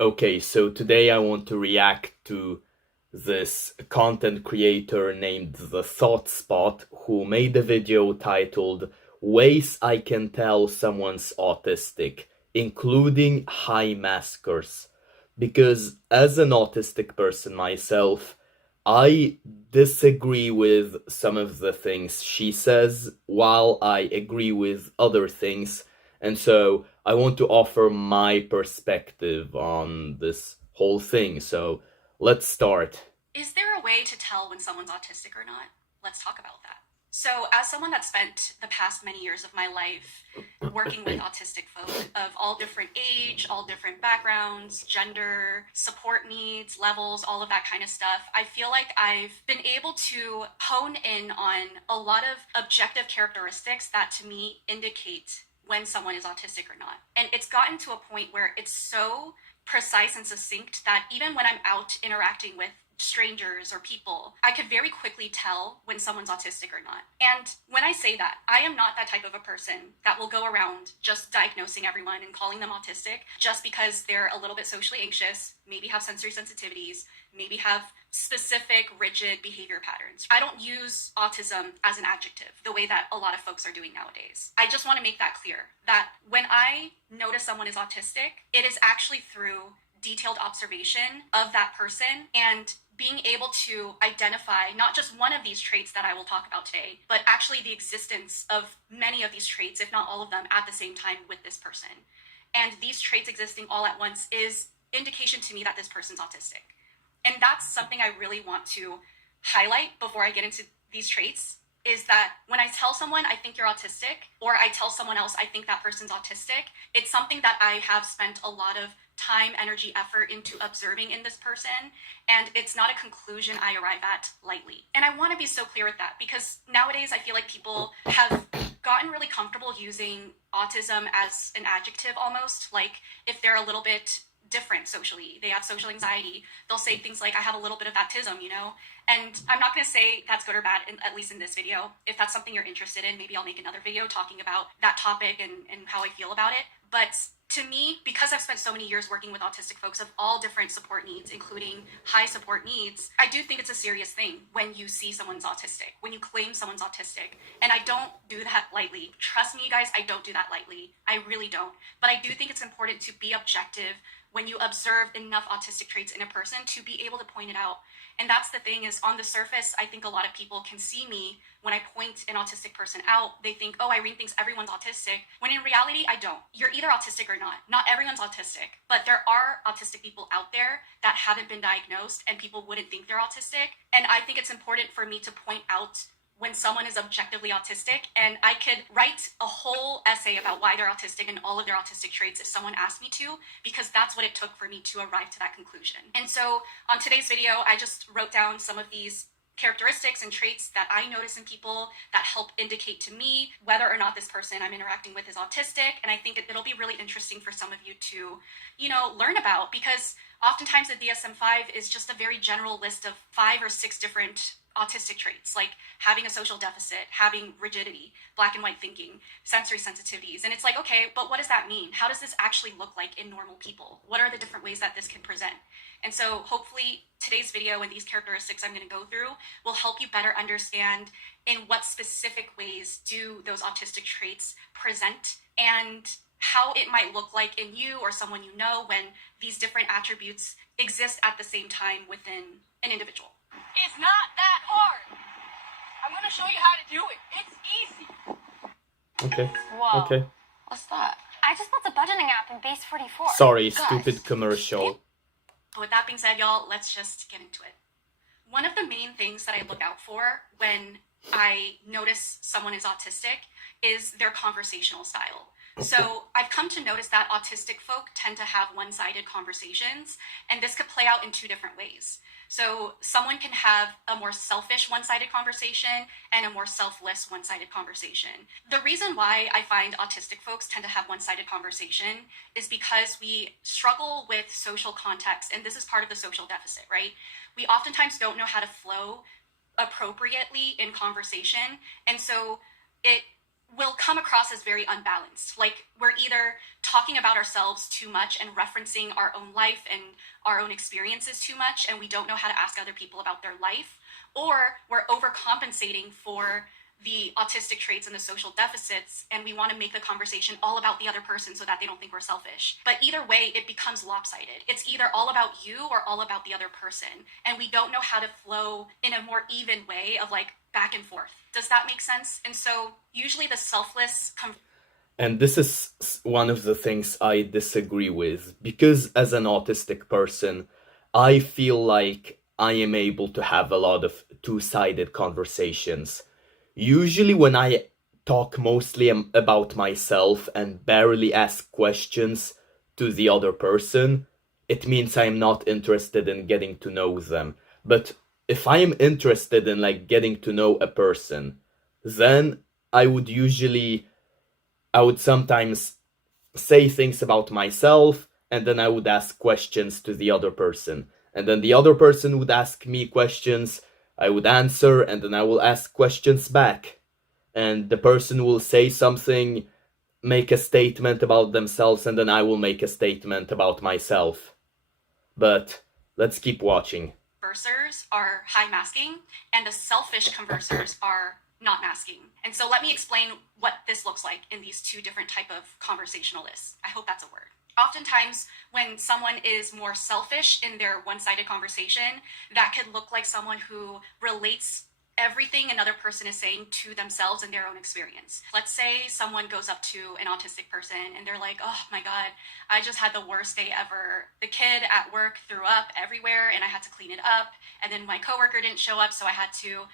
Okay, so today I want to react to this content creator named The Thought Spot who made a video titled Ways I Can Tell Someone's Autistic, including high maskers. Because as an autistic person myself, I disagree with some of the things she says, while I agree with other things. And so I want to offer my perspective on this whole thing. So let's start. Is there a way to tell when someone's autistic or not? Let's talk about that. So, as someone that spent the past many years of my life working with autistic folk of all different age, all different backgrounds, gender, support needs, levels, all of that kind of stuff, I feel like I've been able to hone in on a lot of objective characteristics that to me indicate when someone is autistic or not. And it's gotten to a point where it's so precise and succinct that even when I'm out interacting with strangers or people, I could very quickly tell when someone's autistic or not. And when I say that, I am not that type of a person that will go around just diagnosing everyone and calling them autistic just because they're a little bit socially anxious, maybe have sensory sensitivities, maybe have specific rigid behavior patterns. I don't use autism as an adjective the way that a lot of folks are doing nowadays. I just want to make that clear that when I notice someone is autistic, it is actually through detailed observation of that person and being able to identify not just one of these traits that I will talk about today, but actually the existence of many of these traits, if not all of them, at the same time with this person. And these traits existing all at once is indication to me that this person's autistic. And that's something I really want to highlight before I get into these traits, is that when I tell someone I think you're autistic, or I tell someone else I think that person's autistic, it's something that I have spent a lot of time, energy, effort into observing in this person, and it's not a conclusion I arrive at lightly. And I want to be so clear with that because nowadays I feel like people have gotten really comfortable using autism as an adjective almost, like if they're a little bit different socially, they have social anxiety, they'll say things like, I have a little bit of autism, you know? And I'm not going to say that's good or bad, at least in this video. If that's something you're interested in, maybe I'll make another video talking about that topic and how I feel about it. But to me, because I've spent so many years working with autistic folks of all different support needs, including high support needs, I do think it's a serious thing when you see someone's autistic, when you claim someone's autistic. And I don't do that lightly. Trust me, you guys, I don't do that lightly. I really don't. But I do think it's important to be objective when you observe enough autistic traits in a person to be able to point it out. And that's the thing, is on the surface, I think a lot of people can see me when I point an autistic person out. They think, oh, Irene thinks everyone's autistic, when in reality, I don't. You're either autistic or not. Not everyone's autistic, but there are autistic people out there that haven't been diagnosed and people wouldn't think they're autistic. And I think it's important for me to point out when someone is objectively autistic, and I could write a whole essay about why they're autistic and all of their autistic traits if someone asked me to, because that's what it took for me to arrive to that conclusion. And so on today's video, I just wrote down some of these characteristics and traits that I notice in people that help indicate to me whether or not this person I'm interacting with is autistic. And I think it'll be really interesting for some of you to, learn about, because oftentimes the DSM-5 is just a very general list of 5 or 6 different autistic traits, like having a social deficit, having rigidity, black and white thinking, sensory sensitivities. And it's like, okay, but what does that mean? How does this actually look like in normal people? What are the different ways that this can present? And so hopefully today's video and these characteristics I'm going to go through will help you better understand in what specific ways do those autistic traits present, and how it might look like in you or someone you know when these different attributes exist at the same time within an individual. It's not that hard. I'm going to show you how to do it. It's easy. Okay. Whoa. Okay. What's that? I just built a budgeting app in Base 44. Sorry, Guys. stupid commercial. But with that being said, y'all, let's just get into it. One of the main things that I look out for when I notice someone is autistic is their conversational style. So I've come to notice that autistic folk tend to have one-sided conversations, and this could play out in 2 different ways. So someone can have a more selfish one-sided conversation and a more selfless one-sided conversation. The reason why I find autistic folks tend to have one-sided conversation is because we struggle with social context, and this is part of the social deficit, right? We oftentimes don't know how to flow appropriately in conversation, and so it will come across as very unbalanced. Like we're either talking about ourselves too much and referencing our own life and our own experiences too much, and we don't know how to ask other people about their life, or we're overcompensating for the autistic traits and the social deficits, and we want to make the conversation all about the other person so that they don't think we're selfish. But either way, it becomes lopsided. It's either all about you or all about the other person, and we don't know how to flow in a more even way of like back and forth. Does that make sense? And so usually the selfless And this is one of the things I disagree with, because as an autistic person, I feel like I am able to have a lot of two-sided conversations. Usually when I talk mostly about myself and barely ask questions to the other person, it means I'm not interested in getting to know them. But if I am interested in like getting to know a person, then I would sometimes say things about myself, and then I would ask questions to the other person. And then the other person would ask me questions, I would answer, and then I will ask questions back. And the person will say something, make a statement about themselves, and then I will make a statement about myself. But let's keep watching. Conversers are high masking, and the selfish conversers are not masking. And so let me explain what this looks like in these two different type of conversationalists. I hope that's a word. Oftentimes, when someone is more selfish in their one-sided conversation, that could look like someone who relates everything another person is saying to themselves and their own experience. Let's say someone goes up to an autistic person and they're like, oh my God, I just had the worst day ever. The kid at work threw up everywhere and I had to clean it up. And then my coworker didn't show up, so I had to,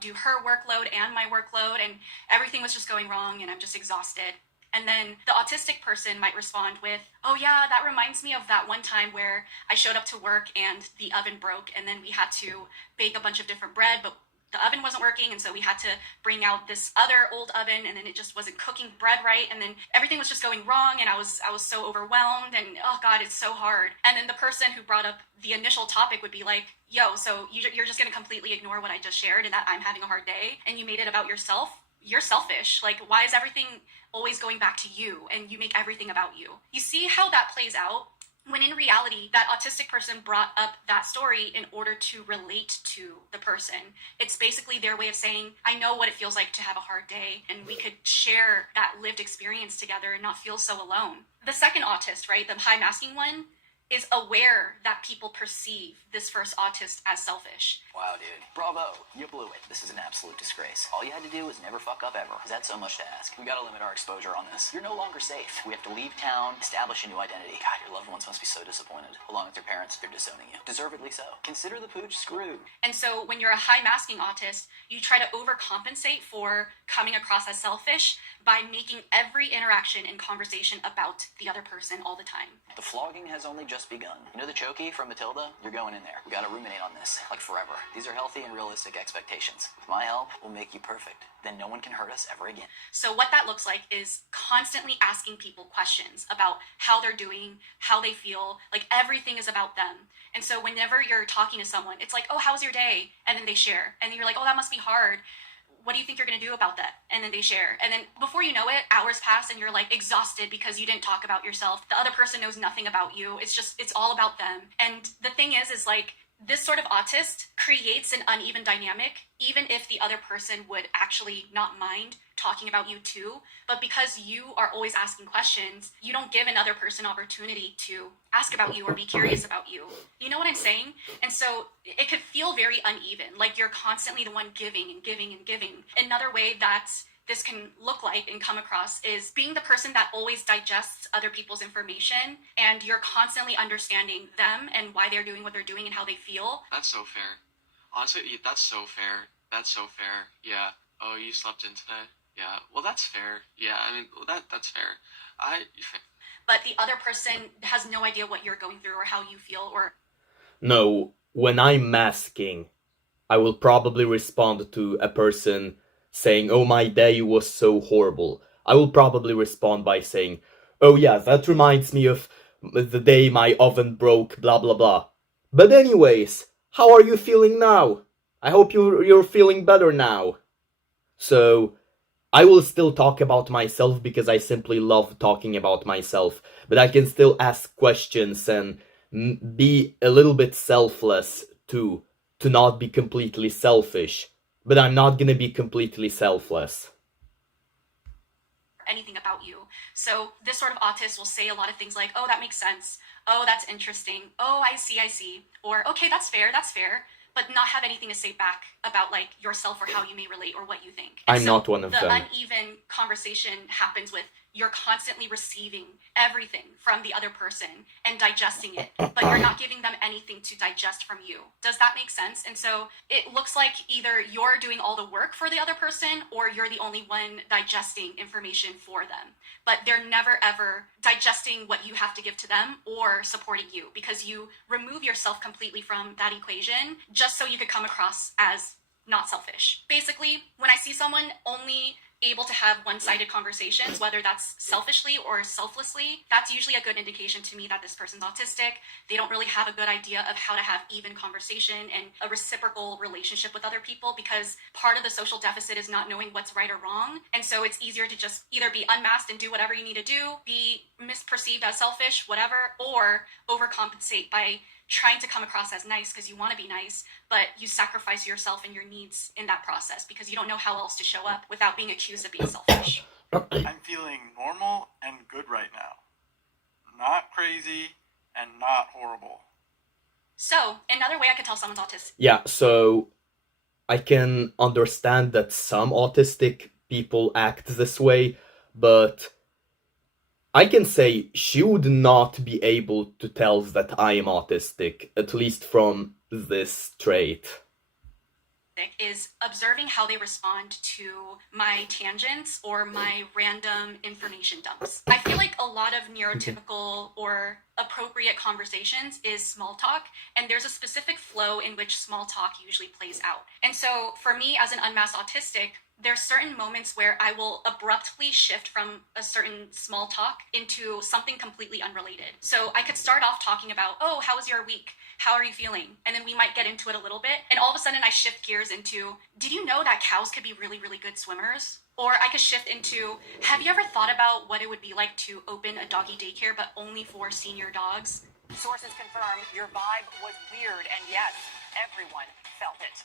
do her workload and my workload, and everything was just going wrong and I'm just exhausted. And then the autistic person might respond with, oh yeah, that reminds me of that one time where I showed up to work and the oven broke, and then we had to bake a bunch of different bread, but the oven wasn't working, and so we had to bring out this other old oven, and then it just wasn't cooking bread right, and then everything was just going wrong, and I was so overwhelmed, and oh God, it's so hard. And then the person who brought up the initial topic would be like, yo, so you're just gonna completely ignore what I just shared and that I'm having a hard day, and you made it about yourself? You're selfish. Like, why is everything always going back to you, and you make everything about you? You see how that plays out? When in reality, that autistic person brought up that story in order to relate to the person. It's basically their way of saying, I know what it feels like to have a hard day, and we could share that lived experience together and not feel so alone. The second autist, right, the high masking one, is aware that people perceive this first autist as selfish. Wow, dude. Bravo. You blew it. This is an absolute disgrace. All you had to do was never fuck up ever. Is that so much to ask? We gotta limit our exposure on this. You're no longer safe. We have to leave town, establish a new identity. God, your loved ones must be so disappointed. Along with their parents, they're disowning you. Deservedly so. Consider the pooch screwed. And so when you're a high masking autist, you try to overcompensate for coming across as selfish by making every interaction and conversation about the other person all the time. The flogging has only just begun. You know the chokey from Matilda? You're going in there. We gotta ruminate on this, like forever. These are healthy and realistic expectations. With my help, we'll make you perfect. Then no one can hurt us ever again. So what that looks like is constantly asking people questions about how they're doing, how they feel, like everything is about them. And so whenever you're talking to someone, it's like, oh, how's your day? And then they share. And then you're like, oh, that must be hard. What do you think you're going to do about that? And then they share. And then before you know it, hours pass and you're like exhausted because you didn't talk about yourself. The other person knows nothing about you. It's all about them. And the thing is like, this sort of autist creates an uneven dynamic, even if the other person would actually not mind talking about you too. But because you are always asking questions, you don't give another person opportunity to ask about you or be curious about you. You know what I'm saying? And so it could feel very uneven, like you're constantly the one giving and giving and giving. Another way that this can look like and come across is being the person that always digests other people's information, and you're constantly understanding them and why they're doing what they're doing and how they feel. That's so fair. Honestly, that's so fair. That's so fair. Yeah. Oh, you slept in today? Yeah. Well, that's fair. Yeah, I mean, that's fair. But the other person has no idea what you're going through or how you feel or... No, when I'm masking, I will probably respond to a person saying, oh, my day was so horrible. I will probably respond by saying, oh yeah, that reminds me of the day my oven broke, blah blah blah. But anyways, how are you feeling now? I hope you're feeling better now. So, I will still talk about myself because I simply love talking about myself, but I can still ask questions and be a little bit selfless too, to not be completely selfish. But I'm not gonna be completely selfless. Anything about you. So this sort of autist will say a lot of things like, oh, that makes sense. Oh, that's interesting. Oh, I see. Or, okay, that's fair, but not have anything to say back about like yourself or how you may relate or what you think. And I'm not one of them. The uneven conversation happens with you're constantly receiving everything from the other person and digesting it, but you're not giving them anything to digest from you. Does that make sense? And so it looks like either you're doing all the work for the other person or you're the only one digesting information for them. But they're never ever digesting what you have to give to them or supporting you, because you remove yourself completely from that equation just so you could come across as not selfish. Basically, when I see someone only able to have one-sided conversations, whether that's selfishly or selflessly, that's usually a good indication to me that this person's autistic. They don't really have a good idea of how to have even conversation and a reciprocal relationship with other people, because part of the social deficit is not knowing what's right or wrong. And so it's easier to just either be unmasked and do whatever you need to do, be misperceived as selfish, whatever, or overcompensate by trying to come across as nice because you want to be nice, but you sacrifice yourself and your needs in that process because you don't know how else to show up without being accused of being selfish. I'm feeling normal and good right now. Not crazy and not horrible. So, another way I could tell someone's autistic. Yeah, so I can understand that some autistic people act this way, but I can say she would not be able to tell that I am autistic, at least from this trait. Is observing how they respond to my tangents or my random information dumps. I feel like a lot of neurotypical or appropriate conversations is small talk, and there's a specific flow in which small talk usually plays out. And so for me as an unmasked autistic, there's certain moments where I will abruptly shift from a certain small talk into something completely unrelated. So I could start off talking about, oh, how was your week? How are you feeling? And then we might get into it a little bit. And all of a sudden I shift gears into, did you know that cows could be really, really good swimmers? Or I could shift into, have you ever thought about what it would be like to open a doggy daycare, but only for senior dogs? Sources confirm your vibe was weird, and yes, everyone felt it.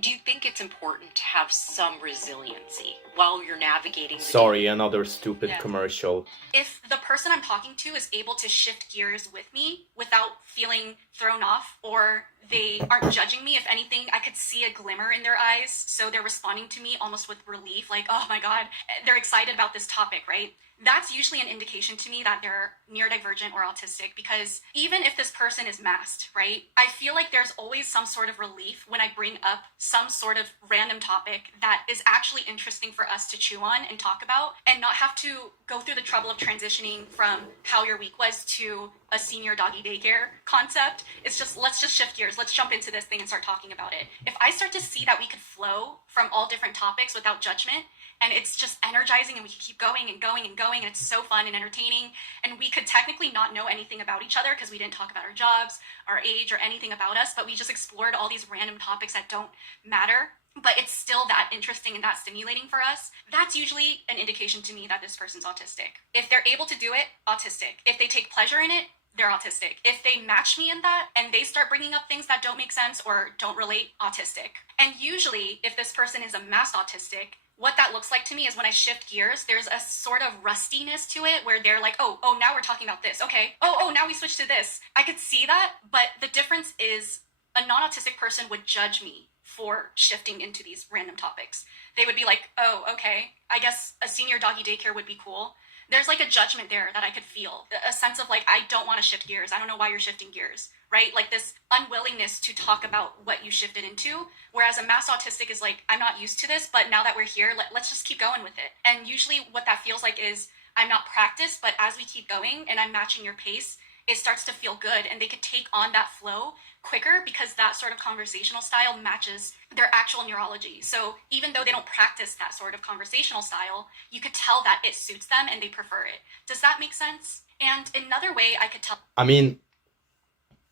Do you think it's important to have some resiliency while you're navigating the Sorry, another stupid commercial. If the person I'm talking to is able to shift gears with me without feeling thrown off, or they aren't judging me, if anything, I could see a glimmer in their eyes, so they're responding to me almost with relief, like, oh my god, they're excited about this topic, right? That's usually an indication to me that they're neurodivergent or autistic, because even if this person is masked, right, I feel like there's always some sort of relief when I bring up some sort of random topic that is actually interesting for us to chew on and talk about, and not have to go through the trouble of transitioning from how your week was to a senior doggy daycare concept. It's just, let's just shift gears. Let's jump into this thing and start talking about it. If I start to see that we could flow from all different topics without judgment, and it's just energizing, and we can keep going and going and going, and it's so fun and entertaining, and we could technically not know anything about each other because we didn't talk about our jobs, our age, or anything about us, but we just explored all these random topics that don't matter, but it's still that interesting and that stimulating for us. That's usually an indication to me that this person's autistic. If they're able to do it, autistic. If they take pleasure in it, they're autistic. If they match me in that and they start bringing up things that don't make sense or don't relate, autistic. And usually, if this person is a masked autistic, what that looks like to me is when I shift gears, there's a sort of rustiness to it where they're like, oh, now we're talking about this. Okay. Oh, now we switch to this. I could see that, but the difference is a non-autistic person would judge me for shifting into these random topics. They would be like, oh, okay, I guess a senior doggy daycare would be cool. There's like a judgment there that I could feel, a sense of like, I don't want to shift gears. I don't know why you're shifting gears, right? Like this unwillingness to talk about what you shifted into. Whereas a masked autistic is like, I'm not used to this, but now that we're here, let's just keep going with it. And usually what that feels like is I'm not practiced, but as we keep going and I'm matching your pace, it starts to feel good, and they could take on that flow quicker because that sort of conversational style matches their actual neurology. So even though they don't practice that sort of conversational style, you could tell that it suits them and they prefer it. Does that make sense? And another way I could tell... I mean,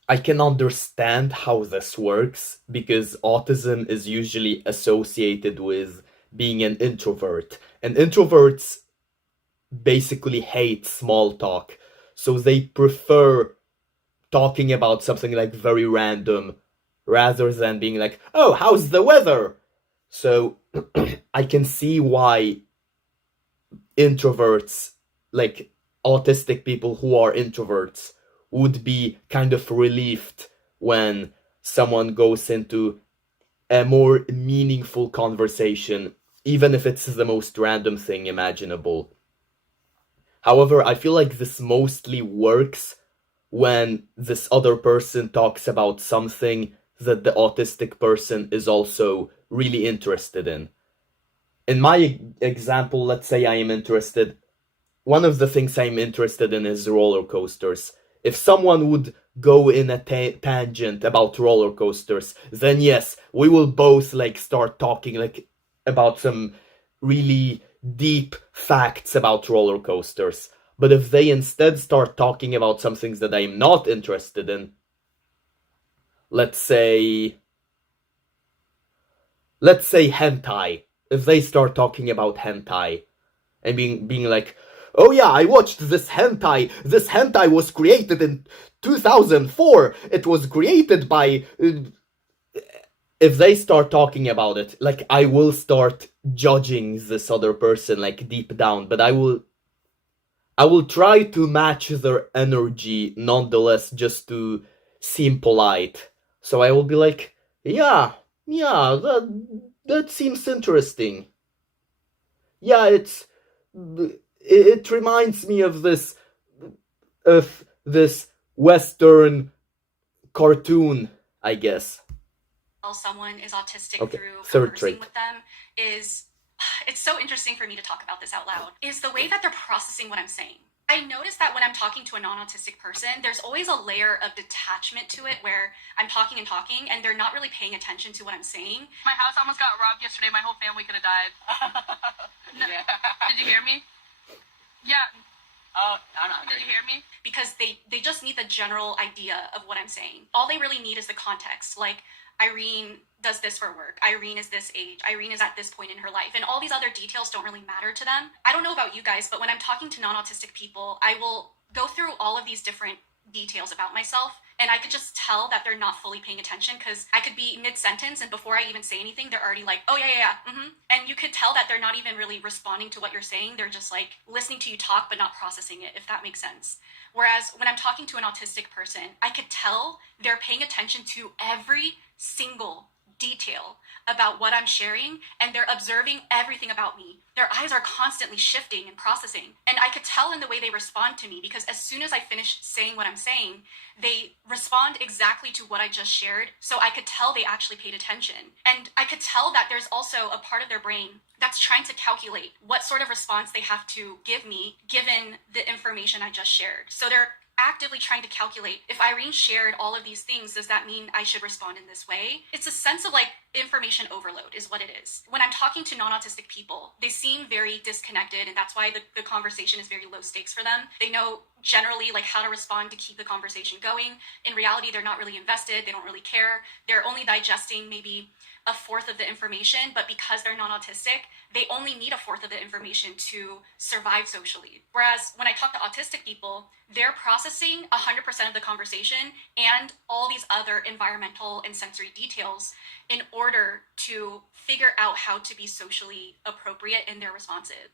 I can understand how this works because autism is usually associated with being an introvert. And introverts basically hate small talk, so they prefer talking about something like very random rather than being like, oh, how's the weather? So I can see why introverts, like autistic people who are introverts, would be kind of relieved when someone goes into a more meaningful conversation, even if it's the most random thing imaginable. However, I feel like this mostly works when this other person talks about something that the autistic person is also really interested in. In my example, let's say I am interested, one of the things I'm interested in is roller coasters. If someone would go in a tangent about roller coasters, then yes, we will both like start talking like about some really deep facts about roller coasters. But if they instead start talking about some things that I'm not interested in, let's say hentai. If they start talking about hentai and being like, oh yeah, I watched this hentai. This hentai was created in 2004. It was created by. If they start talking about it, like I will start judging this other person like deep down, but I will try to match their energy nonetheless, just to seem polite. So I will be like, yeah, that seems interesting. Yeah, it reminds me of this Western cartoon, I guess. Someone is autistic Okay, through third conversing trait. with them is, it's so interesting for me to talk about this out loud, is the way that they're processing what I'm saying. I notice that when I'm talking to a non-autistic person, there's always a layer of detachment to it where I'm talking and they're not really paying attention to what I'm saying. My house almost got robbed yesterday. My whole family could have died. No, Yeah. did you hear me? Yeah. Oh, I'm not Did you hear me? Because they just need the general idea of what I'm saying. All they really need is the context. Like, Irene does this for work. Irene is this age. Irene is at this point in her life. And all these other details don't really matter to them. I don't know about you guys, but when I'm talking to non-autistic people, I will go through all of these different details about myself, and I could just tell that they're not fully paying attention, because I could be mid-sentence and before I even say anything, they're already like, oh yeah, and you could tell that they're not even really responding to what you're saying. They're just like listening to you talk but not processing it, if that makes sense. Whereas when I'm talking to an autistic person, I could tell they're paying attention to every single detail about what I'm sharing, and they're observing everything about me. Their eyes are constantly shifting and processing, and I could tell in the way they respond to me, because as soon as I finish saying what I'm saying, they respond exactly to what I just shared. So I could tell they actually paid attention, and I could tell that there's also a part of their brain that's trying to calculate what sort of response they have to give me given the information I just shared. So they're actively trying to calculate, if Irene shared all of these things, does that mean I should respond in this way? It's a sense of like information overload is what it is. When I'm talking to non-autistic people, they seem very disconnected, and that's why the conversation is very low stakes for them. They know generally like how to respond to keep the conversation going. In reality, they're not really invested. They don't really care. They're only digesting maybe a fourth of the information, but because they're non-autistic, they only need a fourth of the information to survive socially. Whereas when I talk to autistic people, they're processing 100% of the conversation and all these other environmental and sensory details in order to figure out how to be socially appropriate in their responses.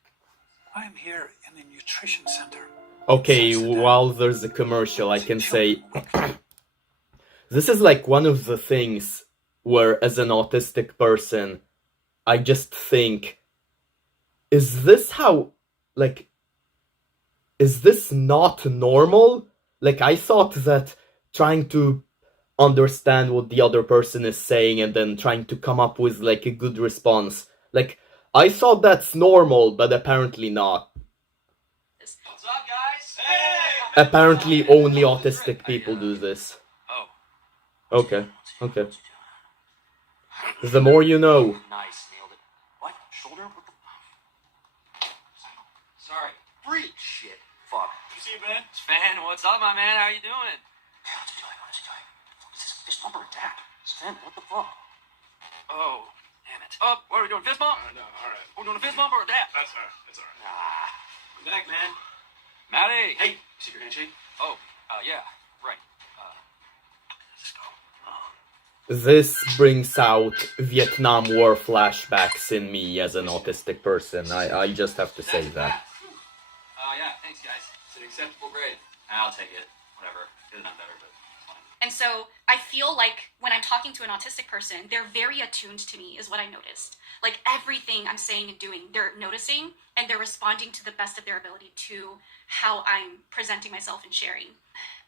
I'm here in the nutrition center. Okay, while there's a commercial, I can say this is like one of the things where, as an autistic person, I just think, is this not normal? Like, I thought that trying to understand what the other person is saying and then trying to come up with like a good response, like, I thought that's normal, but apparently not. What's up, guys? Hey! Apparently only autistic people do this. Oh. Okay. The more you know. Nice, nailed it. What? Shoulder? What the? Sorry. Freak shit. Fuck. You see Ben? Sven, what's up, my man? How you doing? Hey, what's he doing? What is this? Fist bumper attack. Sven, what the fuck? Oh, damn it. fucked. What are we doing, fist bump? No, alright. We're doing a fist bump or a dap? That's alright. Good night, man. Maddie! Hey, secret handshake? Oh, yeah, right. This brings out Vietnam War flashbacks in me as an autistic person. I just have to say that. Yeah, thanks, guys. It's an acceptable grade. I'll take it. Whatever. Could have done better, but it's fine. And so I feel like when I'm talking to an autistic person, they're very attuned to me, is what I noticed. Like everything I'm saying and doing, they're noticing and they're responding to the best of their ability to how I'm presenting myself and sharing.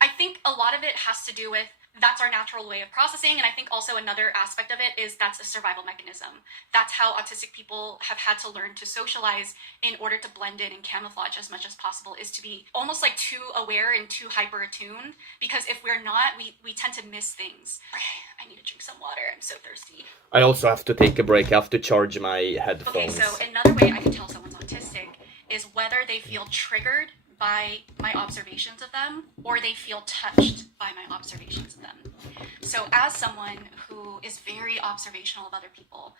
I think a lot of it has to do with that's our natural way of processing. And I think also another aspect of it is that's a survival mechanism. That's how autistic people have had to learn to socialize in order to blend in and camouflage as much as possible, is to be almost like too aware and too hyper attuned. Because if we're not, we tend to miss things. Okay, I need to drink some water. I'm so thirsty. I also have to take a break. I have to charge my headphones. Okay, so another way I can tell someone's autistic is whether they feel triggered by my observations of them or they feel touched by my observations of them. So as someone who is very observational of other people,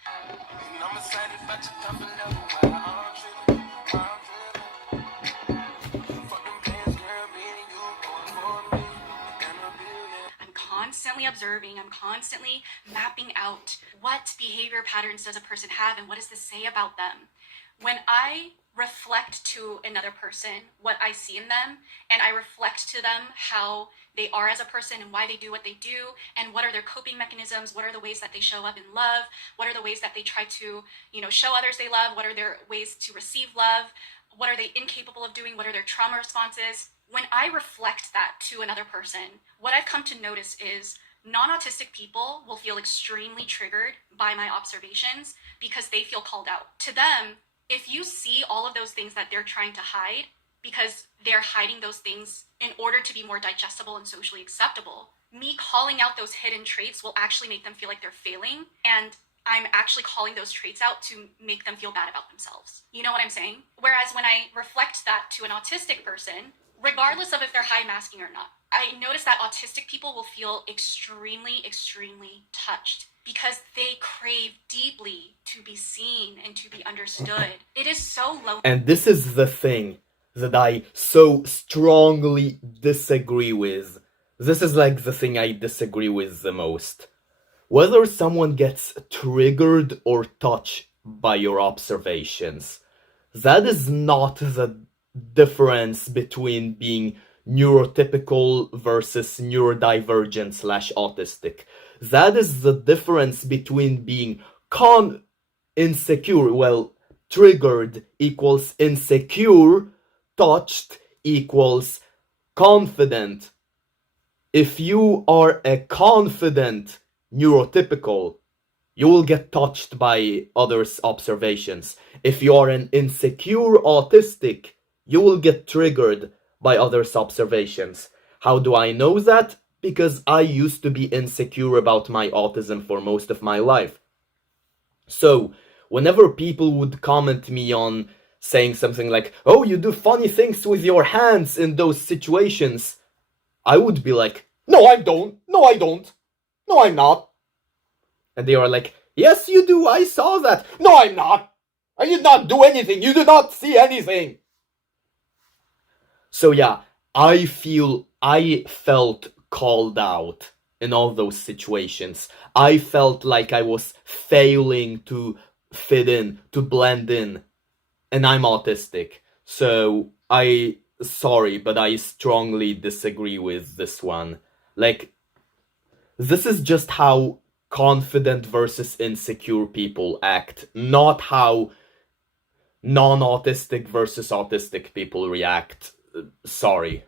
I'm constantly observing, I'm constantly mapping out what behavior patterns does a person have and what does this say about them. When I reflect to another person what I see in them, and I reflect to them how they are as a person and why they do what they do, and what are their coping mechanisms, what are the ways that they show up in love, what are the ways that they try to, show others they love, what are their ways to receive love, what are they incapable of doing, what are their trauma responses. When I reflect that to another person, what I've come to notice is non-autistic people will feel extremely triggered by my observations because they feel called out. To them, if you see all of those things that they're trying to hide because they're hiding those things in order to be more digestible and socially acceptable, me calling out those hidden traits will actually make them feel like they're failing, and I'm actually calling those traits out to make them feel bad about themselves. You know what I'm saying? Whereas when I reflect that to an autistic person, regardless of if they're high masking or not, I notice that autistic people will feel extremely, extremely touched because they crave deeply to be seen and to be understood. It is so low. And this is the thing that I so strongly disagree with. This is like the thing I disagree with the most. Whether someone gets triggered or touched by your observations, that is not the difference between being neurotypical versus neurodivergent/autistic. That is the difference between being triggered equals insecure, touched equals confident. If you are a confident neurotypical, you will get touched by others' observations. If you are an insecure autistic, you will get triggered by others' observations. How do I know that? Because I used to be insecure about my autism for most of my life. So, whenever people would comment me on saying something like, "Oh, you do funny things with your hands in those situations," I would be like, "No, I don't. No, I don't. No, I'm not." And they are like, "Yes, you do. I saw that." "No, I'm not. I did not do anything. You did not see anything." So yeah, I felt called out in all those situations. I felt like I was failing to fit in, to blend in. And I'm autistic. So sorry, but I strongly disagree with this one. Like, this is just how confident versus insecure people act, not how non-autistic versus autistic people react. Sorry.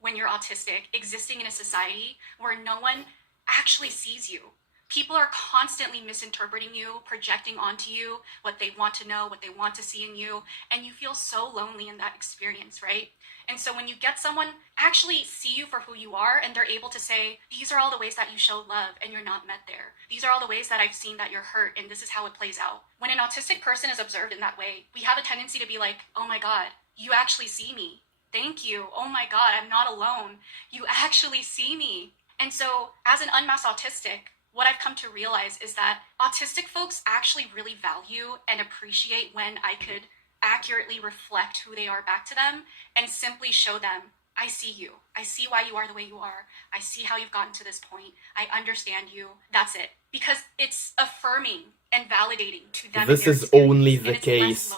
When you're autistic, existing in a society where no one actually sees you. People are constantly misinterpreting you, projecting onto you what they want to know, what they want to see in you, and you feel so lonely in that experience, right? And so when you get someone actually see you for who you are, and they're able to say, "These are all the ways that you show love and you're not met there. These are all the ways that I've seen that you're hurt, and this is how it plays out." When an autistic person is observed in that way, we have a tendency to be like, "Oh my God, you actually see me. Thank you. Oh my God, I'm not alone. You actually see me." And so as an unmasked autistic, what I've come to realize is that autistic folks actually really value and appreciate when I could accurately reflect who they are back to them and simply show them, I see you. I see why you are the way you are. I see how you've gotten to this point. I understand you. That's it. Because it's affirming and validating to them. This is only the case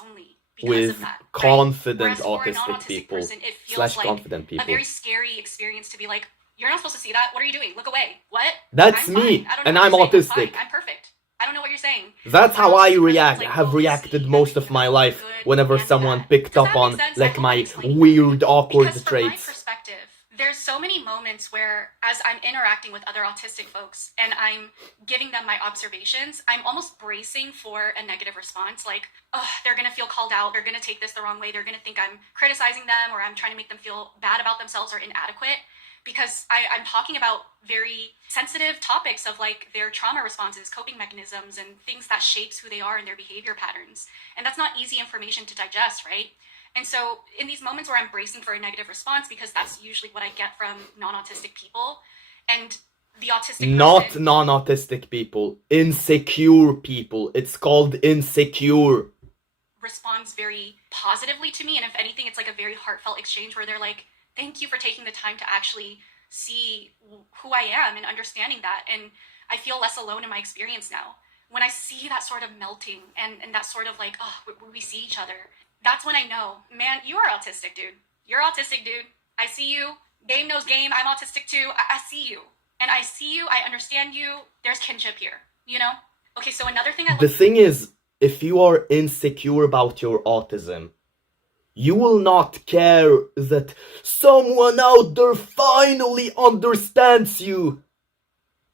with confident autistic people / confident people. A very scary experience to be like, you're not supposed to see that. What are you doing? Look away. What? That's me, and I'm autistic. I'm perfect. I don't know what you're saying. That's how I have reacted most of my life whenever someone picked up on like my weird, awkward traits. From my perspective, there's so many moments where, as I'm interacting with other autistic folks and I'm giving them my observations, I'm almost bracing for a negative response. Like, oh, they're going to feel called out. They're going to take this the wrong way. They're going to think I'm criticizing them or I'm trying to make them feel bad about themselves or inadequate. Because I'm talking about very sensitive topics of like their trauma responses, coping mechanisms, and things that shapes who they are and their behavior patterns. And that's not easy information to digest, right? And so in these moments where I'm bracing for a negative response, because that's usually what I get from non-autistic people, and the autistic Not non-autistic people, insecure people. It's called insecure. Responds very positively to me, and if anything, it's like a very heartfelt exchange where they're like, thank you for taking the time to actually see who I am and understanding that. And I feel less alone in my experience now. When I see that sort of melting and that sort of like, oh, we see each other, that's when I know, man, you are autistic, dude. You're autistic, dude. I see you. Game knows game. I'm autistic too. I see you. And I see you. I understand you. There's kinship here, you know? Okay, so another thing The thing is, if you are insecure about your autism, you will not care that someone out there finally understands you.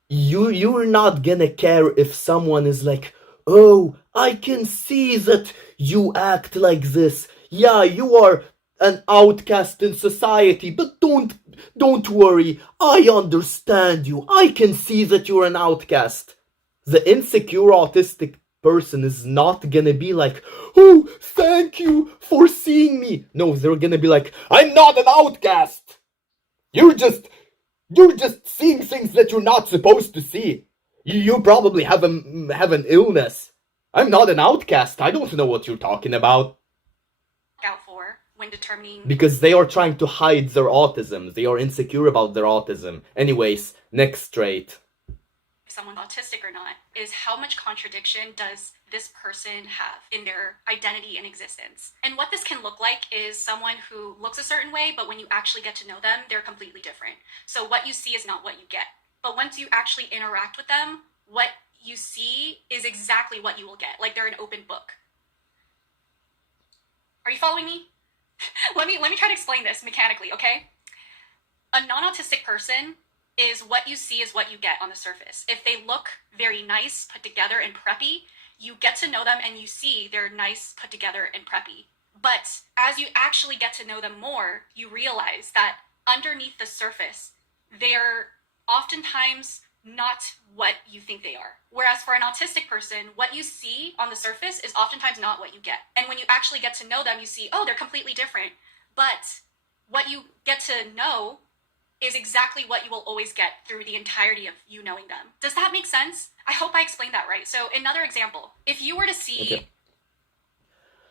You're not gonna care if someone is like, oh, I can see that you act like this. Yeah, you are an outcast in society, but don't worry. I understand you. I can see that you're an outcast. The insecure autistic person is not gonna be like, oh, thank you for seeing me. No, they're gonna be like, I'm not an outcast. You're just seeing things that you're not supposed to see. You probably have an illness. I'm not an outcast. I don't know what you're talking about. Out for when determining, because they are trying to hide their autism. They are insecure about their autism. Anyways, next trait. If someone's autistic or not is how much contradiction does this person have in their identity and existence. And what this can look like is someone who looks a certain way, but when you actually get to know them, they're completely different. So what you see is not what you get. But once you actually interact with them, what you see is exactly what you will get. Like they're an open book. Are you following me? Let me try to explain this mechanically, okay? A non-autistic person is what you see is what you get on the surface. If they look very nice, put together, and preppy, you get to know them and you see they're nice, put together, and preppy. But as you actually get to know them more, you realize that underneath the surface, they're oftentimes not what you think they are. Whereas for an autistic person, what you see on the surface is oftentimes not what you get. And when you actually get to know them, you see, oh, they're completely different. But what you get to know is exactly what you will always get through the entirety of you knowing them. Does that make sense? I hope I explained that right. So another example, if you were to see... Okay.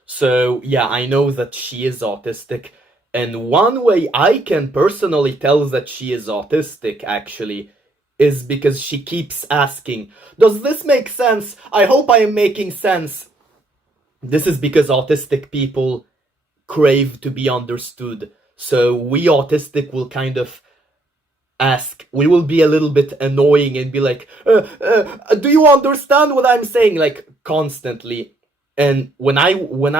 So, yeah, I know that she is autistic. And one way I can personally tell that she is autistic, actually, is because she keeps asking, does this make sense? I hope I am making sense. This is because autistic people crave to be understood. So we autistic will kind of ask, we will be a little bit annoying and be like, do you understand what I'm saying? Like, constantly. And when I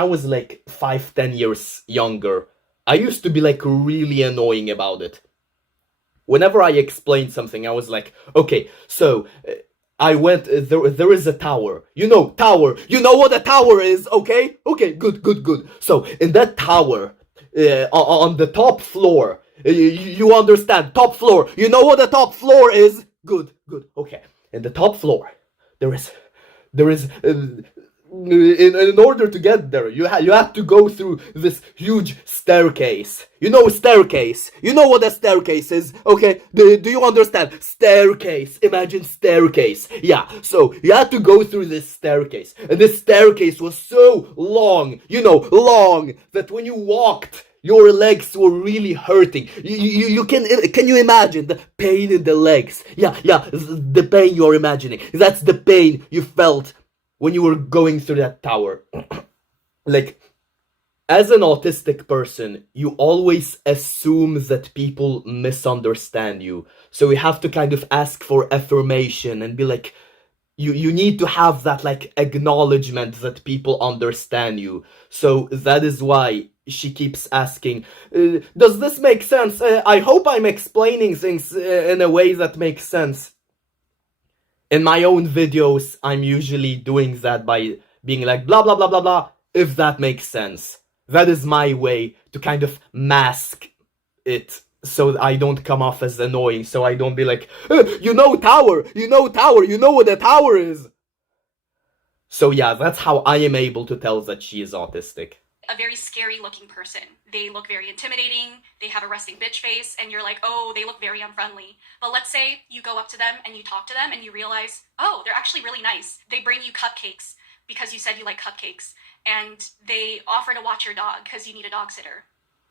was like 5-10 years younger, I used to be like really annoying about it. Whenever I explained something, I was like, okay, so I went, there is a tower. You know, tower. You know what a tower is, okay? Okay, good. So, in that tower, on the top floor, you understand, top floor. You know what the top floor is? Good. Okay. In the top floor, there is in order to get there, you have to go through this huge staircase. You know staircase. You know what a staircase is, okay? Do you understand? Staircase. Imagine staircase. Yeah, so you had to go through this staircase. And this staircase was so long, long, that when you walked, your legs were really hurting. You can you imagine the pain in the legs? Yeah, the pain you're imagining. That's the pain you felt when you were going through that tower. Like, as an autistic person, you always assume that people misunderstand you. So you have to kind of ask for affirmation and be like, you need to have that, like, acknowledgement that people understand you. So that is why she keeps asking, does this make sense? I hope I'm explaining things in a way that makes sense. In my own videos, I'm usually doing that by being like, blah, blah, blah, blah, blah, if that makes sense. That is my way to kind of mask it, so I don't come off as annoying, so I don't be like, tower, you know what a tower is. So yeah, that's how I am able to tell that she is autistic. A very scary looking person. They look very intimidating, they have a resting bitch face, and you're like, oh, they look very unfriendly. But let's say you go up to them and you talk to them and you realize, oh, they're actually really nice. They bring you cupcakes because you said you like cupcakes, and they offer to watch your dog because you need a dog sitter.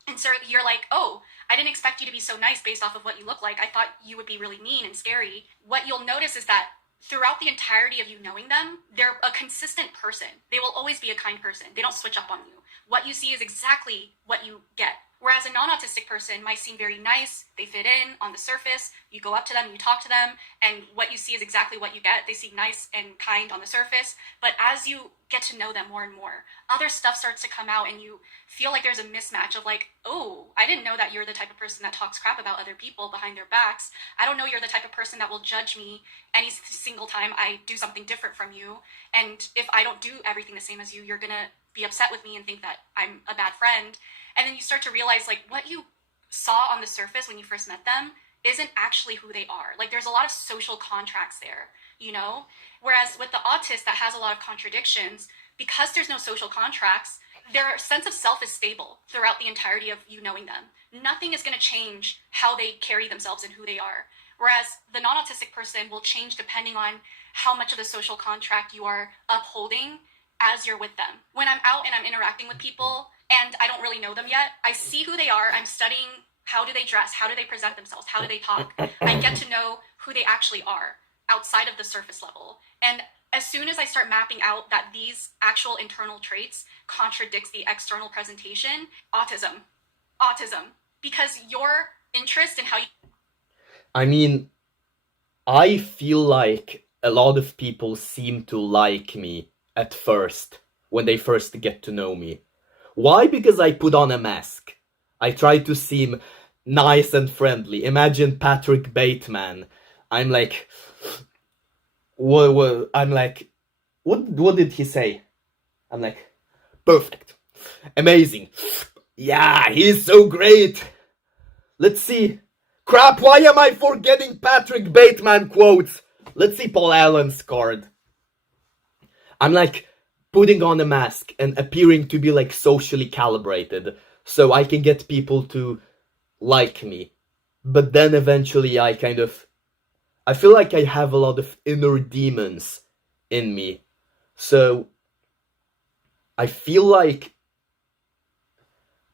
And so you're like, oh, I didn't expect you to be so nice based off of what you look like. I thought you would be really mean and scary. What you'll notice is that throughout the entirety of you knowing them, they're a consistent person. They will always be a kind person. They don't switch up on you. What you see is exactly what you get. Whereas a non-autistic person might seem very nice, they fit in on the surface, you go up to them, you talk to them, and what you see is exactly what you get. They seem nice and kind on the surface, but as you get to know them more and more, other stuff starts to come out and you feel like there's a mismatch of like, oh, I didn't know that you're the type of person that talks crap about other people behind their backs. I don't know you're the type of person that will judge me any single time I do something different from you. And if I don't do everything the same as you, you're gonna be upset with me and think that I'm a bad friend. And then you start to realize, like, what you saw on the surface when you first met them isn't actually who they are. Like, there's a lot of social contracts there, Whereas with the autist that has a lot of contradictions, because there's no social contracts, their sense of self is stable throughout the entirety of you knowing them. Nothing is going to change how they carry themselves and who they are. Whereas the non-autistic person will change depending on how much of the social contract you are upholding as you're with them. When I'm out and I'm interacting with people and I don't really know them yet, I see who they are, I'm studying how do they dress, how do they present themselves, how do they talk. I get to know who they actually are outside of the surface level. And as soon as I start mapping out that these actual internal traits contradicts the external presentation, autism. Because your interest in how you... I mean, I feel like a lot of people seem to like me at first, when they first get to know me. Why? Because I put on a mask. I try to seem nice and friendly. Imagine Patrick Bateman. I'm like, what did he say? I'm like, perfect, amazing, yeah, he's so great. Let's see. Crap, why am I forgetting Patrick Bateman quotes? Let's see Paul Allen's card. I'm like putting on a mask and appearing to be like socially calibrated so I can get people to like me. But then eventually I feel like I have a lot of inner demons in me. So I feel like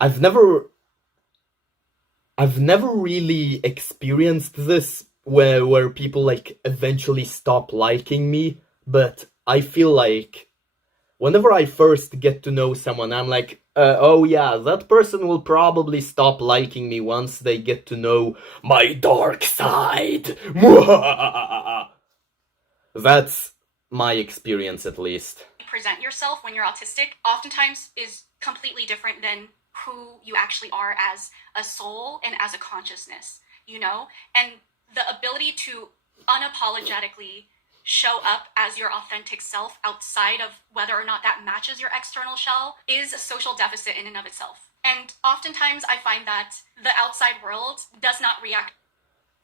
I've never really experienced this where people like eventually stop liking me, but I feel like whenever I first get to know someone, I'm like, oh yeah, that person will probably stop liking me once they get to know my dark side. That's my experience, at least. Present yourself when you're autistic oftentimes is completely different than who you actually are as a soul and as a consciousness, And the ability to unapologetically show up as your authentic self outside of whether or not that matches your external shell is a social deficit in and of itself. And oftentimes I find that the outside world does not react.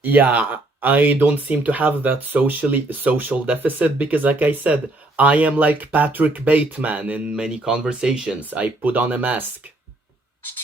Yeah, I don't seem to have that social deficit because, like I said, I am like Patrick Bateman in many conversations. I put on a mask.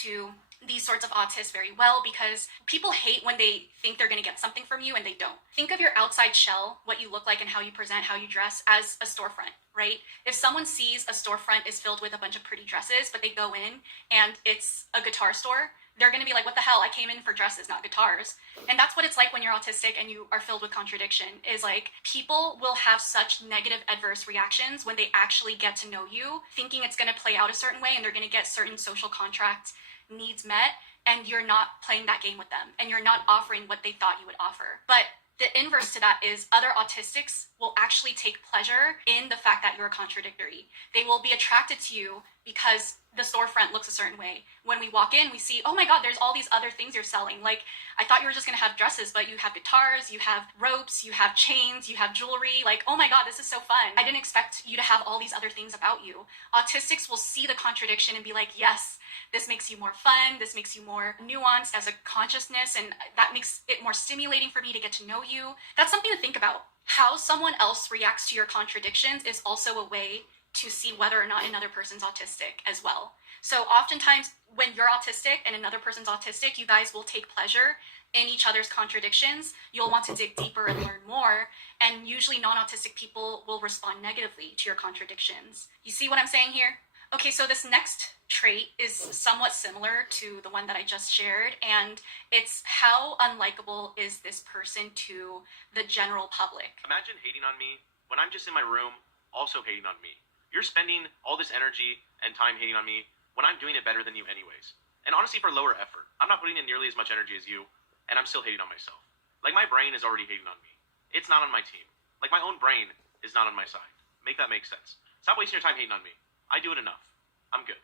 To these sorts of autists very well because people hate when they think they're going to get something from you and they don't. Think of your outside shell, what you look like and how you present, how you dress as a storefront, right? If someone sees a storefront is filled with a bunch of pretty dresses, but they go in and it's a guitar store, they're going to be like, what the hell? I came in for dresses, not guitars. And that's what it's like when you're autistic and you are filled with contradiction, is like people will have such negative adverse reactions when they actually get to know you, thinking it's going to play out a certain way and they're going to get certain social contract needs met, and you're not playing that game with them and you're not offering what they thought you would offer. But the inverse to that is other autistics will actually take pleasure in the fact that you're contradictory. They will be attracted to you because the storefront looks a certain way. When we walk in, we see, oh my God, there's all these other things you're selling. Like, I thought you were just gonna have dresses, but you have guitars, you have ropes, you have chains, you have jewelry. Like, oh my God, this is so fun. I didn't expect you to have all these other things about you. Autistics will see the contradiction and be like, yes, this makes you more fun, this makes you more nuanced as a consciousness, and that makes it more stimulating for me to get to know you. That's something to think about. How someone else reacts to your contradictions is also a way to see whether or not another person's autistic as well. So oftentimes when you're autistic and another person's autistic, you guys will take pleasure in each other's contradictions. You'll want to dig deeper and learn more. And usually non-autistic people will respond negatively to your contradictions. You see what I'm saying here? Okay, so this next trait is somewhat similar to the one that I just shared, and it's how unlikable is this person to the general public. Imagine hating on me when I'm just in my room, also hating on me. You're spending all this energy and time hating on me when I'm doing it better than you anyways. And honestly, for lower effort. I'm not putting in nearly as much energy as you, and I'm still hating on myself. Like, my brain is already hating on me. It's not on my team. Like, my own brain is not on my side. Make that make sense. Stop wasting your time hating on me. I do it enough. I'm good.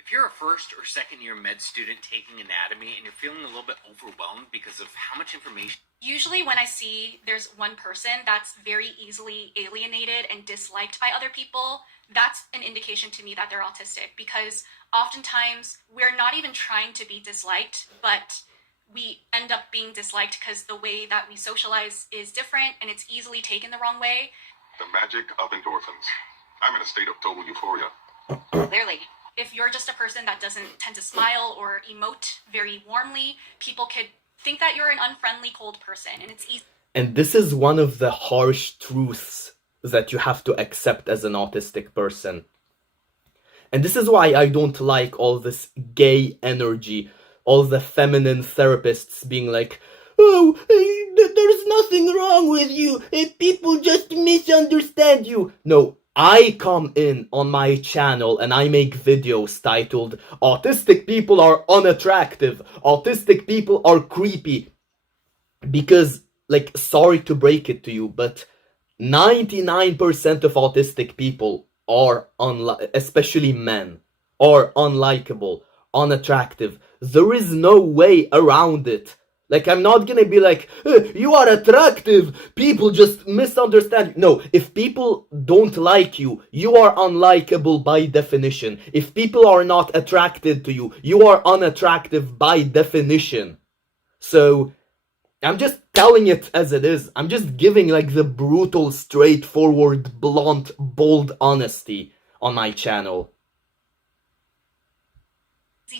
If you're a first or second year med student taking anatomy and you're feeling a little bit overwhelmed because of how much information... Usually when I see there's one person that's very easily alienated and disliked by other people, that's an indication to me that they're autistic, because oftentimes we're not even trying to be disliked, but we end up being disliked because the way that we socialize is different and it's easily taken the wrong way. The magic of endorphins. I'm in a state of total euphoria. Clearly. If you're just a person that doesn't tend to smile or emote very warmly, people could think that you're an unfriendly, cold person, and it's easy. And this is one of the harsh truths that you have to accept as an autistic person. And this is why I don't like all this gay energy, all the feminine therapists being like, oh, there's nothing wrong with you, people just misunderstand you. No, I come in on my channel and I make videos titled, autistic people are unattractive, autistic people are creepy. Because, like, sorry to break it to you, but 99% of autistic people are, especially men, are unlikable, unattractive. There is no way around it. Like, I'm not gonna be like, you are attractive, people just misunderstand. No, if people don't like you, you are unlikable by definition. If people are not attracted to you, you are unattractive by definition. So, I'm just telling it as it is. I'm just giving, like, the brutal, straightforward, blunt, bold honesty on my channel.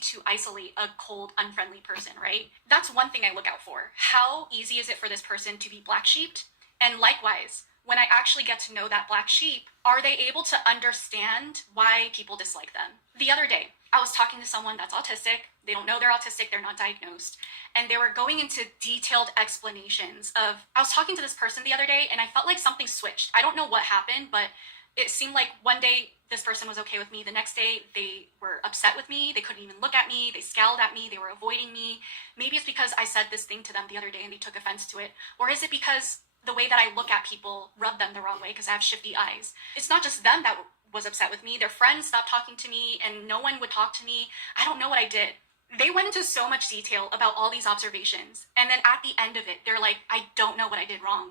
To isolate a cold, unfriendly person, right? That's one thing I look out for. How easy is it for this person to be black sheeped? And likewise, when I actually get to know that black sheep, are they able to understand why people dislike them? The other day, I was talking to someone that's autistic. They don't know they're autistic, they're not diagnosed. And they were going into detailed explanations of, I was talking to this person the other day and I felt like something switched. I don't know what happened, but it seemed like one day this person was okay with me. The next day they were upset with me. They couldn't even look at me. They scowled at me. They were avoiding me. Maybe it's because I said this thing to them the other day and they took offense to it. Or is it because the way that I look at people rubbed them the wrong way because I have shifty eyes? It's not just them that was upset with me. Their friends stopped talking to me and no one would talk to me. I don't know what I did. They went into so much detail about all these observations. And then at the end of it, they're like, I don't know what I did wrong.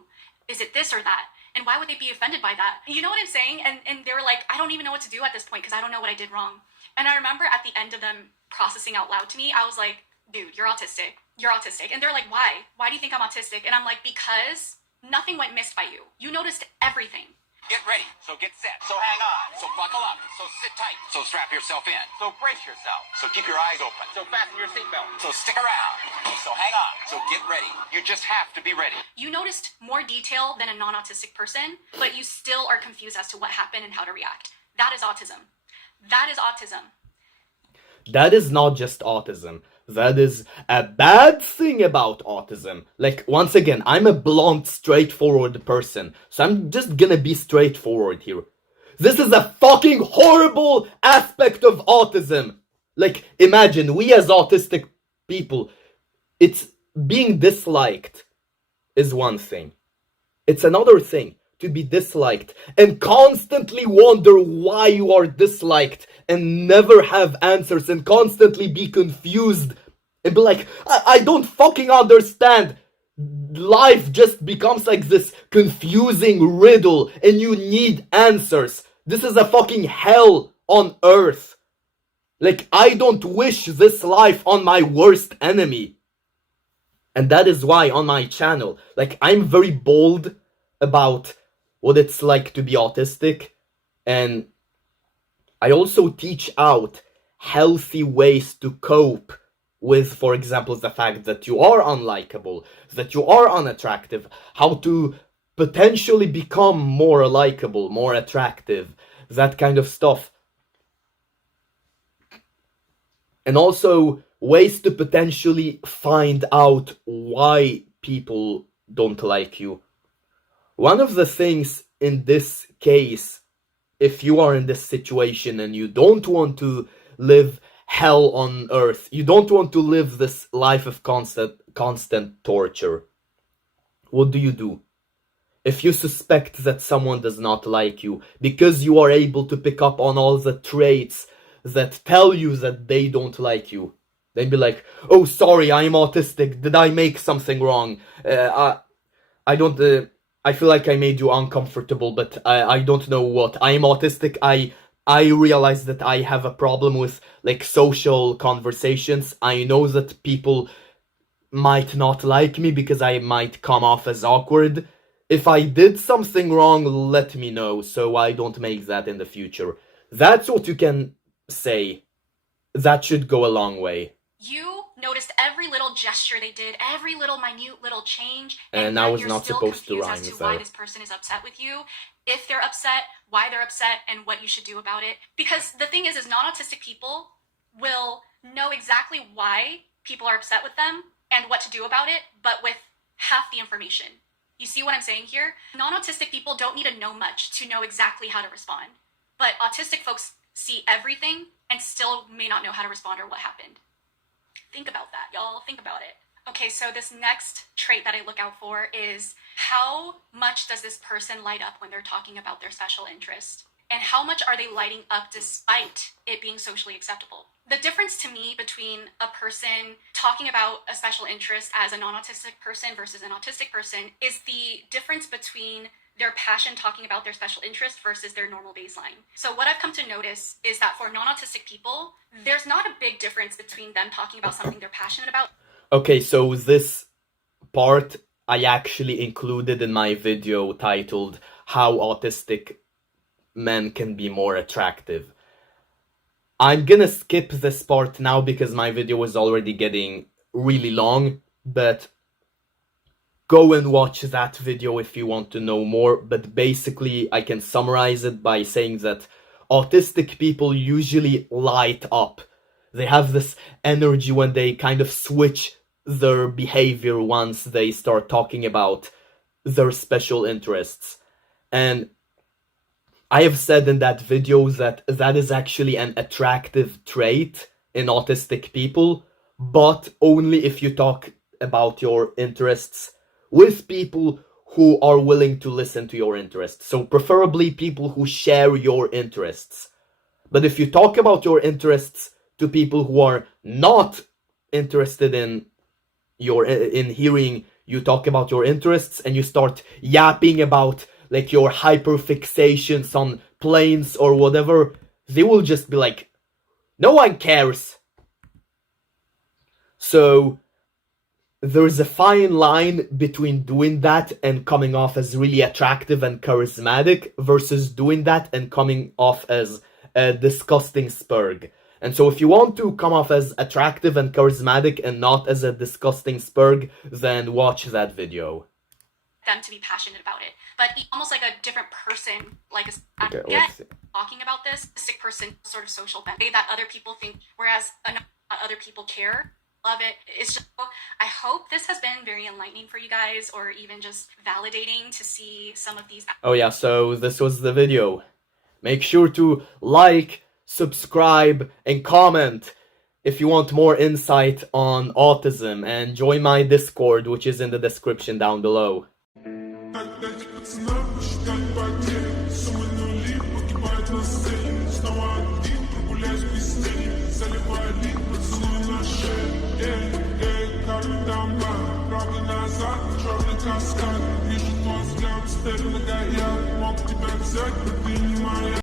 Is it this or that? And why would they be offended by that? You know what I'm saying? And they were like, I don't even know what to do at this point because I don't know what I did wrong. And I remember at the end of them processing out loud to me, I was like, dude, you're autistic. You're autistic. And they're like, why? Why do you think I'm autistic? And I'm like, because nothing went missed by you. You noticed everything. Get ready, so get set, so hang on, so buckle up, so sit tight, so strap yourself in, so brace yourself, so keep your eyes open, so fasten your seatbelt, so stick around, so hang on, so get ready. You just have to be ready. You noticed more detail than a non-autistic person, but you still are confused as to what happened and how to react. That is autism. That is autism. That is not just autism. That is a bad thing about autism. Like, once again, I'm a blunt, straightforward person, so I'm just gonna be straightforward here. This is a fucking horrible aspect of autism. Like, imagine, we as autistic people, it's being disliked is one thing. It's another thing to be disliked and constantly wonder why you are disliked and never have answers and constantly be confused and be like, I don't fucking understand. Life just becomes like this confusing riddle and you need answers. This is a fucking hell on earth. Like, I don't wish this life on my worst enemy. And that is why on my channel, like, I'm very bold about what it's like to be autistic, and I also teach out healthy ways to cope with, for example, the fact that you are unlikable, that you are unattractive, how to potentially become more likable, more attractive, that kind of stuff. And also ways to potentially find out why people don't like you. One of the things in this case, if you are in this situation and you don't want to live hell on earth, you don't want to live this life of constant torture, what do? If you suspect that someone does not like you because you are able to pick up on all the traits that tell you that they don't like you, they'd be like, oh, sorry, I'm autistic, did I make something wrong? I feel like I made you uncomfortable, but I don't know what. I am autistic. I realize that I have a problem with, like, social conversations. I know that people might not like me because I might come off as awkward. If I did something wrong, let me know so I don't make that in the future. That's what you can say. That should go a long way. You noticed every little gesture they did, every little minute little change, and I was not supposed to rhyme as to why this person is upset with you, if they're upset, why they're upset, and what you should do about it. Because the thing is non-autistic people will know exactly why people are upset with them and what to do about it, but with half the information. You see what I'm saying here? Non-autistic people don't need to know much to know exactly how to respond. But autistic folks see everything and still may not know how to respond or what happened. Think about that, y'all. Think about it. Okay, so this next trait that I look out for is how much does this person light up when they're talking about their special interest? And how much are they lighting up despite it being socially acceptable? The difference to me between a person talking about a special interest as a non-autistic person versus an autistic person is the difference between their passion talking about their special interest versus their normal baseline. So what I've come to notice is that for non-autistic people, there's not a big difference between them talking about something they're passionate about. Okay, so this part I actually included in my video titled How Autistic Men Can Be More Attractive. I'm gonna skip this part now because my video is already getting really long, but go and watch that video if you want to know more. But basically, I can summarize it by saying that autistic people usually light up. They have this energy when they kind of switch their behavior once they start talking about their special interests. And I have said in that video that that is actually an attractive trait in autistic people, but only if you talk about your interests with people who are willing to listen to your interests. So preferably people who share your interests. But if you talk about your interests to people who are not interested in hearing you talk about your interests, and you start yapping about like your hyperfixations on planes or whatever, they will just be like, no one cares. So there's a fine line between doing that and coming off as really attractive and charismatic versus doing that and coming off as a disgusting spurg. And so if you want to come off as attractive and charismatic and not as a disgusting spurg, then watch that video. Them to be passionate about it, but almost like a different person, like Okay, let's see. talking about this, a sick person sort of social benefit that other people think, whereas other people care. Love it. It's just, I hope this has been very enlightening for you guys, or even just validating to see some of these. Oh yeah, so this was the video. Make sure to like, subscribe, and comment if you want more insight on autism, and join my Discord, which is in the description down below. Вижу твой взгляд, стелю на гая, мог тебя взять, но ты не моя.